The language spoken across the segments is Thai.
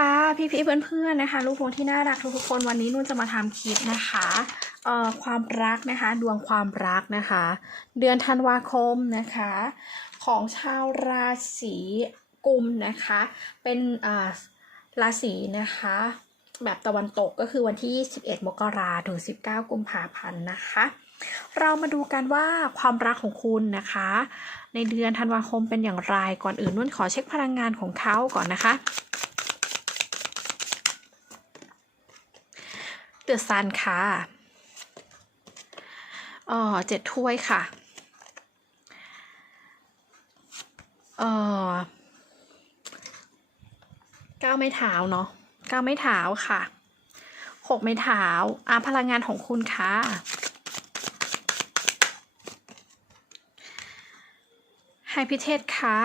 ค่ะพี่พี่ๆเพื่อนๆนะคะ ลูกโพที่น่ารักทุกๆคนวันนี้นุ่นจะมาทำคลิปนะคะเอ่อความรักนะคะ ดวงความรักนะคะ เดือนธันวาคมนะคะ ของชาวราศีกุมนะคะ เป็นอ่าราศีนะคะ แบบตะวันตกก็คือวันที่ 11 มกราถึง 19 กุมภาพันธ์นะคะเรามาดูกันว่าความรักของคุณนะคะ ในเดือนธันวาคมเป็นอย่างไรก่อนอื่นนุ่นขอเช็คพลังงานของเขาก่อนนะคะ ดอะซันค่ะเออเจ็ดถ้วยค่ะเออเก้าไม้เท้าเนาะเก้าไม้เท้าค่ะหกไม้เท้าอะพลังงานของคุณค่ะไฮพิเทศค่ะ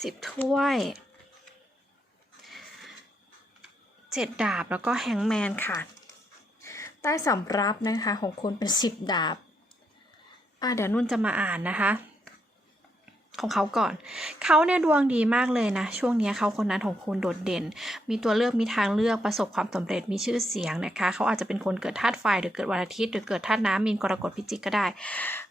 สิบถ้วย เจ็ดดาบแล้วก็แฮงแมนค่ะ ใต้สำรับนะคะของคุณเป็นสิบดาบ อ่าเดี๋ยวนุ่นจะมาอ่านนะคะ ของเขาก่อน เขาเนี่ยดวงดีมากเลยนะ ช่วงนี้เขาคนนั้นของคุณโดดเด่น มีตัวเลือกมีทางเลือกประสบความสำเร็จมีชื่อเสียงนะคะ เขาอาจจะเป็นคนเกิดธาตุไฟหรือเกิดวันอาทิตย์หรือเกิดธาตุน้ำมีนกรกฎพิจิกก็ได้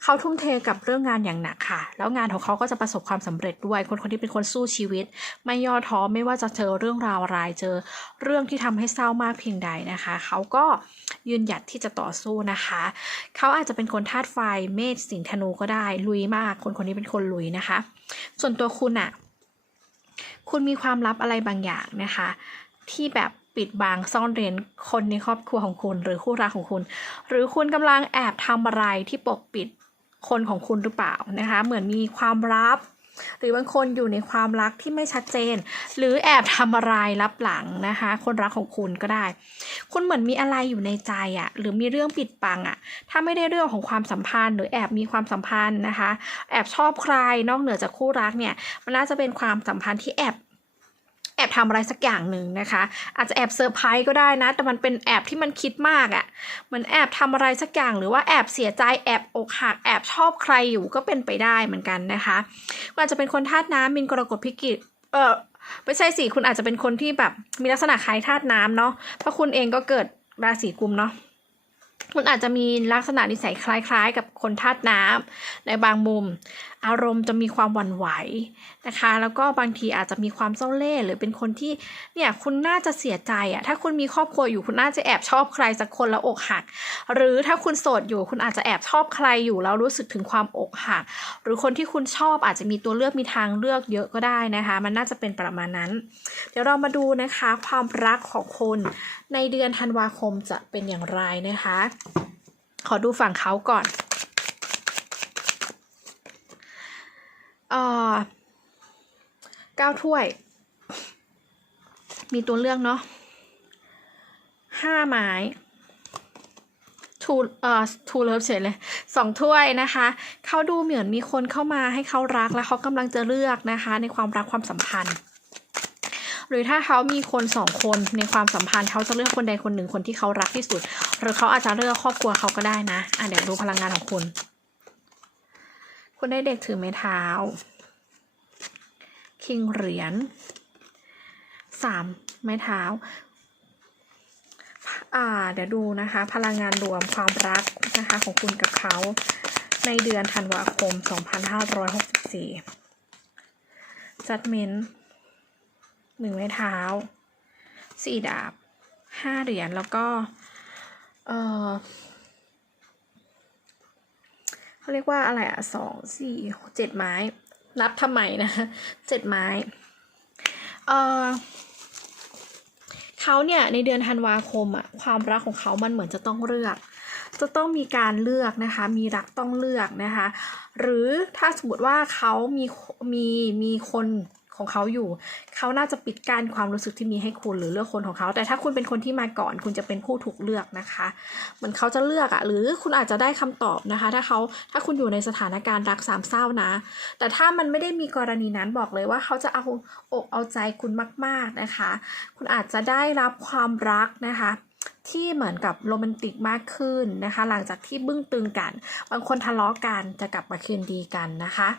เขาทุ่มเทกับเรื่องงานอย่างหนักค่ะ แล้วงานของเขาก็จะประสบความสำเร็จด้วย คนคนที่เป็นคนสู้ชีวิต ไม่ย่อท้อไม่ว่าจะเจอเรื่องราวอะไรเจอ เรื่องที่ทำให้เศร้ามากเพียงใดนะคะ เขาก็ยืนหยัดที่จะต่อสู้นะคะ เขาอาจจะเป็นคนธาตุไฟเมษสิงห์ธนูก็ได้ลุยมาก คนคนนี้เป็นคนลุยนะคะส่วนตัวคุณอะคุณมีความลับอะไรบางอย่างนะคะ ที่แบบปิดบังซ่อนเร้นคนในครอบครัวของคุณ หรือคู่รักของคุณ หรือคุณกำลังแอบทำอะไรที่ปกปิดคนของคุณหรือเปล่านะคะ เหมือนมีความลับ หรือบางคนอยู่ในความรักที่ไม่ชัดเจน หรือแอบทำอะไรลับหลังนะคะ คนรักของคุณก็ได้ คุณเหมือนมีอะไรอยู่ในใจอะ่ะ หรือมีเรื่องปิดบังอะ่ะ ถ้าไม่ได้เรื่องของความสัมพันธ์ หรือแอบมีความสัมพันธ์นะคะ แอบชอบใครนอกเหนือจากคู่รักเนี่ย มันน่าจะเป็นความสัมพันธ์ที่แอบ แอบทำอะไรสักอย่างหนึ่งนะคะ อาจจะแอบเซอร์ไพรส์ก็ได้นะ แต่มันเป็นแอบที่มันคิดมากอะ่ะเหมือนแอบทำอะไรสักอย่างหรือว่าแอบเสียใจแอบอกหักแอบชอบใครอยู่ก็เป็นไปได้เหมือนกันนะคะอาจจะเป็นคนธาตุน้ำมินกรกฎพิกิจเออไม่ใช่สิคุณอาจจะเป็นคนที่แบบมีลักษณะคล้ายธาตุน้ำเนาะเพราะคุณเองก็เกิดราศีกุมเนาะคุณอาจจะมีลักษณะนิสัยคล้าย ๆ กับคนธาตุน้ำในบางมุมอารมณ์จะมีความหวั่นไหวนะคะ แล้วก็บางทีอาจจะมีความเจ้าเล่ห์หรือเป็นคนที่เนี่ยคุณน่าจะเสียใจอะถ้าคุณมีครอบครัวอยู่คุณน่าจะแอบชอบใครสักคนแล้วอกหัก หรือถ้าคุณโสดอยู่คุณอาจจะแอบชอบใครอยู่แล้วรู้สึกถึงความอกหัก หรือคนที่คุณชอบอาจจะมีตัวเลือกมีทางเลือกเยอะก็ได้นะคะ มันน่าจะเป็นประมาณนั้น เดี๋ยวเรามาดูนะคะ ความรักของคุณในเดือนธันวาคมจะเป็นอย่างไรนะคะ ขอดูฝั่งเขาก่อนเอ่อ เก้าถ้วย มีตัวเลือกเนาะห้าไม้ทูเอ่อทูเลิฟเฉยเลยสองถ้วยนะคะ เขาดูเหมือนมีคนเข้ามาให้เขารักและเขากำลังจะเลือกนะคะ ในความรักความสัมพันธ์ หรือถ้าเขามีคนสองคนในความสัมพันธ์เขาจะเลือกคนใดคนหนึ่งคนที่เขารักที่สุด หรือเขาอาจจะเลือกครอบครัวเขาก็ได้นะอะเดี๋ยวดูพลังงานของคุณ คุณได้เด็กถือไม้เท้า คิงเหรียญสามไม้เท้า อ่า เดี๋ยวดูนะคะ พลังงานรวมความรักนะคะของคุณกับเขา ในเดือนธันวาคม 2564จัดเมนหนึ่งไม้เท้าสี่ดาบห้าเหรียญแล้วก็ เออเขาเรียกว่าอะไรอะสองสี่เจ็ดไม้ นับทำไมนะเจ็ดไม้เออเขาเนี่ยในเดือนธันวาคมอะความรักของเขามันเหมือนจะต้องเลือก จะต้องมีการเลือกนะคะ มีรักต้องเลือกนะคะ หรือถ้าสมมติว่าเขามีมีมีคน ของเขาอยู่ เขาน่าจะปิดกั้นความรู้สึกที่มีให้คุณหรือเลือกคนของเขา แต่ถ้าคุณเป็นคนที่มาก่อน คุณจะเป็นผู้ถูกเลือกนะคะเหมือนเขาจะเลือกอะหรือคุณอาจจะได้คำตอบนะคะ ถ้าเขาถ้าคุณอยู่ในสถานการณ์รักสามเศร้านะ แต่ถ้ามันไม่ได้มีกรณีนั้นบอกเลยว่าเขาจะเอาอกเอาใจคุณมาก ๆนะคะ คุณอาจจะได้รับความรักนะคะที่เหมือนกับโรแมนติกมากขึ้นนะคะ หลังจากที่บึ้งตึงกัน บางคนทะเลาะกันจะกลับมาคืนดีกันนะคะ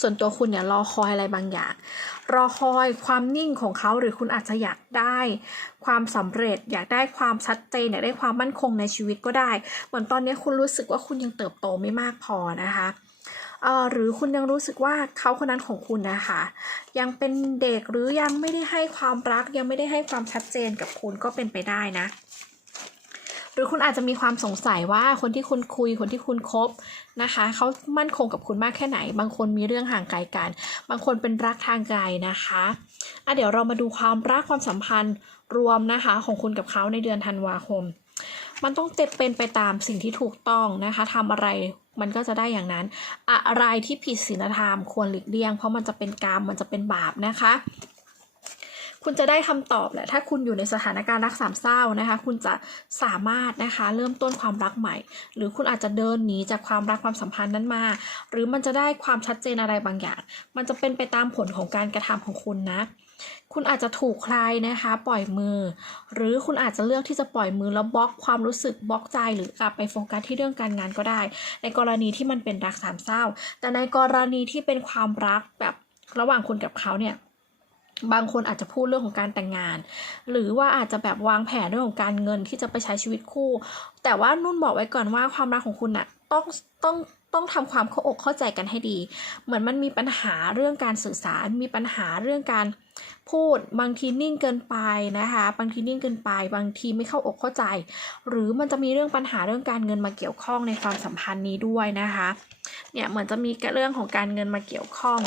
ส่วนตัวคุณเนี่ยรอคอยอะไรบางอย่าง รอคอยความนิ่งของเขาหรือคุณอาจจะอยากได้ ความสำเร็จ อยากได้ความชัดเจนอยากได้ความมั่นคงในชีวิตก็ได้ เหมือนตอนนี้คุณรู้สึกว่าคุณยังเติบโตไม่มากพอนะคะเอ่อหรือคุณยังรู้สึกว่าเขาคนนั้นของคุณนะคะ ยังเป็นเด็กหรือยังไม่ได้ให้ความรักยังไม่ได้ให้ความชัดเจนกับคุณก็เป็นไปได้นะ หรือคุณอาจจะมีความสงสัยว่าคนที่คุณคุยคนที่คุณคบนะคะเขามั่นคงกับคุณมากแค่ไหน บางคนมีเรื่องห่างไกลกัน บางคนเป็นรักทางไกลนะคะอะเดี๋ยวเรามาดูความรักความสัมพันธ์รวมนะคะของคุณกับเขาในเดือนธันวาคม มันต้องเต็มเป็นไปตามสิ่งที่ถูกต้องนะคะทำอะไรมันก็จะได้อย่างนั้น อะไรที่ผิดศีลธรรมควรหลีกเลี่ยง เพราะมันจะเป็นกรรมมันจะเป็นบาปนะคะ คุณจะได้คำตอบแหละถ้าคุณอยู่ในสถานการณ์รักสามเศร้านะคะ คุณจะสามารถนะคะ เริ่มต้นความรักใหม่ หรือคุณอาจจะเดินหนีจากความรักความสัมพันธ์นั้นมา หรือมันจะได้ความชัดเจนอะไรบางอย่าง มันจะเป็นไปตามผลของการกระทำของคุณนะ คุณอาจจะถูกใครนะคะ ปล่อยมือ หรือคุณอาจจะเลือกที่จะปล่อยมือแล้วบล็อกความรู้สึกบล็อกใจหรือกลับไปโฟกัสที่เรื่องการงานก็ได้ ในกรณีที่มันเป็นรักสามเศร้า แต่ในกรณีที่เป็นความรักแบบระหว่างคุณกับเขาเนี่ย บางคนอาจจะพูดเรื่องของการแต่งงาน หรือว่าอาจจะแบบวางแผนเรื่องของการเงินที่จะไปใช้ชีวิตคู่ แต่ว่านุ่นบอกไว้ก่อนว่าความรักของคุณน่ะต้องต้องต้องทำความเข้าอกเข้าใจกันให้ดี เหมือนมันมีปัญหาเรื่องการสื่อสาร มีปัญหาเรื่องการพูด บางทีนิ่งเกินไปนะคะ บางทีนิ่งเกินไป บางทีไม่เข้าอกเข้าใจ หรือมันจะมีเรื่องปัญหาเรื่องการเงินมาเกี่ยวข้องในความสัมพันธ์นี้ด้วยนะคะ เนี่ยเหมือนจะมีเรื่องของการเงินมาเกี่ยวข้อง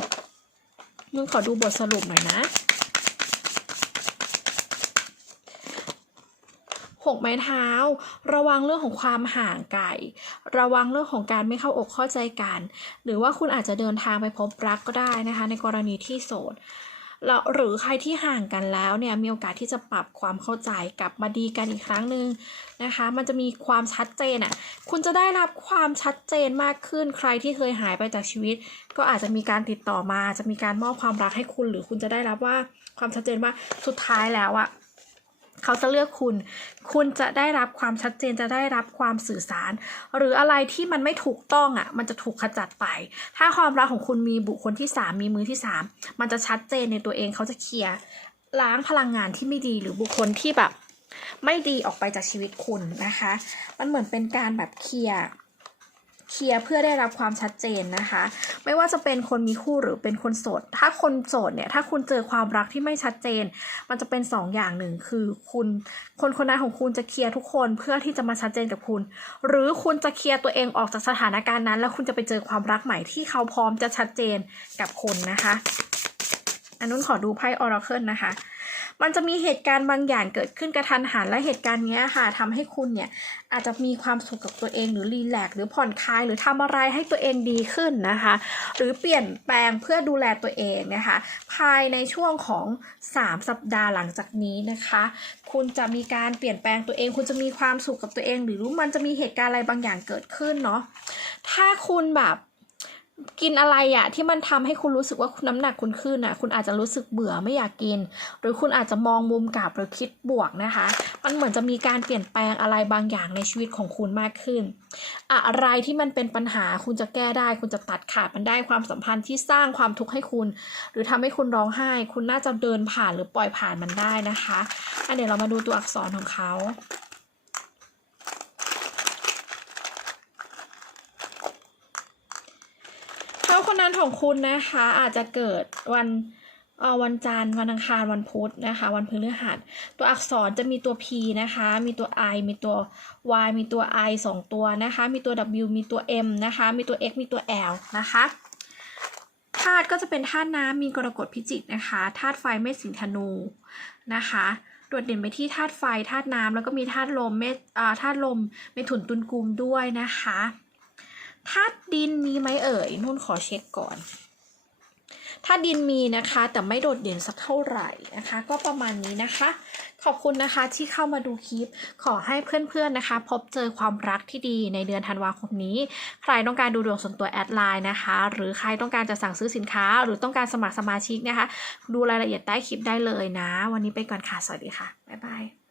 นุ่นขอดูบทสรุปหน่อยนะ หกไม้เท้า ระวังเรื่องของความห่างไกล ระวังเรื่องของการไม่เข้าอกเข้าใจกัน หรือว่าคุณอาจจะเดินทางไปพบรักก็ได้นะคะ ในกรณีที่โสดแล้วหรือใครที่ห่างกันแล้วเนี่ยมีโอกาสที่จะปรับความเข้าใจกลับมาดีกันอีกครั้งหนึ่งนะคะ มันจะมีความชัดเจนอะคุณจะได้รับความชัดเจนมากขึ้นใครที่เคยหายไปจากชีวิต ก็อาจจะมีการติดต่อมา จะมีการมอบความรักให้คุณ หรือคุณจะได้รับว่าความชัดเจนว่าสุดท้ายแล้วอะ เขาจะเลือกคุณ คุณจะได้รับความชัดเจนจะได้รับความสื่อสาร หรืออะไรที่มันไม่ถูกต้องอะ มันจะถูกขจัดไป ถ้าความรักของคุณมีบุคคลที่สามมีมือที่สามมันจะชัดเจนในตัวเองเขาจะเคลียร์ล้างพลังงานที่ไม่ดีหรือบุคคลที่แบบ ไม่ดีออกไปจากชีวิตคุณนะคะ มันเหมือนเป็นการแบบเคลียร์ เคลียร์เพื่อได้รับความชัดเจนนะคะ ไม่ว่าจะเป็นคนมีคู่หรือเป็นคนโสด ถ้าคนโสดเนี่ยถ้าคุณเจอความรักที่ไม่ชัดเจน มันจะเป็นสองอย่างหนึ่งคือคุณคนคนนั้นของคุณจะเคลียร์ทุกคนเพื่อที่จะมาชัดเจนกับคุณ หรือคุณจะเคลียร์ตัวเองออกจากสถานการณ์นั้น แล้วคุณจะไปเจอความรักใหม่ที่เขาพร้อมจะชัดเจนกับคุณนะคะ อันนู้นขอดูไพ่ออราเคิลนะคะ มันจะมีเหตุการณ์บางอย่างเกิดขึ้นกระทันหันและเหตุการณ์เนี้ยค่ะทำให้คุณเนี่ยอาจจะมีความสุขกับตัวเองหรือรีแลกหรือผ่อนคลายหรือทำอะไรให้ตัวเองดีขึ้นนะคะ หรือเปลี่ยนแปลงเพื่อดูแลตัวเองนะคะ ภายในช่วงของ 3 สัปดาห์หลังจากนี้นะคะ คุณจะมีการเปลี่ยนแปลงตัวเอง คุณจะมีความสุขกับตัวเอง หรือมันจะมีเหตุการณ์อะไรบางอย่างเกิดขึ้นเนาะถ้าคุณแบบ กินอะไรอะที่มันทำให้คุณรู้สึกว่าน้ำหนักคุณขึ้นอะคุณอาจจะรู้สึกเบื่อไม่อยากกิน หรือคุณอาจจะมองมุมกลับหรือคิดบวกนะคะ มันเหมือนจะมีการเปลี่ยนแปลงอะไรบางอย่างในชีวิตของคุณมากขึ้น อะไรที่มันเป็นปัญหาคุณจะแก้ได้ คุณจะตัดขาดมันได้ความสัมพันธ์ที่สร้างความทุกข์ให้คุณ หรือทำให้คุณร้องไห้ คุณน่าจะเดินผ่านหรือปล่อยผ่านมันได้นะคะอันเดี๋ยวเรามาดูตัวอักษรของเขาานนั้นของคุณนะคะ อาจจะเกิดวันออวันจันทร์วันอังคารวันพุธนะคะ วันพฤหัสตัวอักษรจะมีตัว P นะคะ มีตัว I มีตัว Y มีตัว I สองตัวนะคะ มีตัว W มีตัว M นะคะ มีตัว X มีตัว L นะคะธาตุก็จะเป็นธาตุน้ำมีกรกฎพิจิกนะคะธาตุไฟเมษสิงธนูนะคะโดดเด่นไปที่ธาตุไฟธาตุน้ำแล้วก็มีธาตุลมเมธาตุลมเมถุนตุลกุมด้วยนะคะ ธาตุดินมีไหมเอ่ยนุ่นขอเช็คก่อนธาตุดินมีนะคะแต่ไม่โดดเด่นสักเท่าไหร่นะคะ ก็ประมาณนี้นะคะ ขอบคุณนะคะที่เข้ามาดูคลิป ขอให้เพื่อนๆนะคะ พบเจอความรักที่ดีในเดือนธันวาคมนี้ ใครต้องการดูดวงส่วนตัวแอดไลน์นะคะ หรือใครต้องการจะสั่งซื้อสินค้า หรือต้องการสมัครสมาชิกนะคะ ดูรายละเอียดใต้คลิปได้เลยนะ วันนี้ไปก่อนค่ะสวัสดีค่ะบ๊ายบาย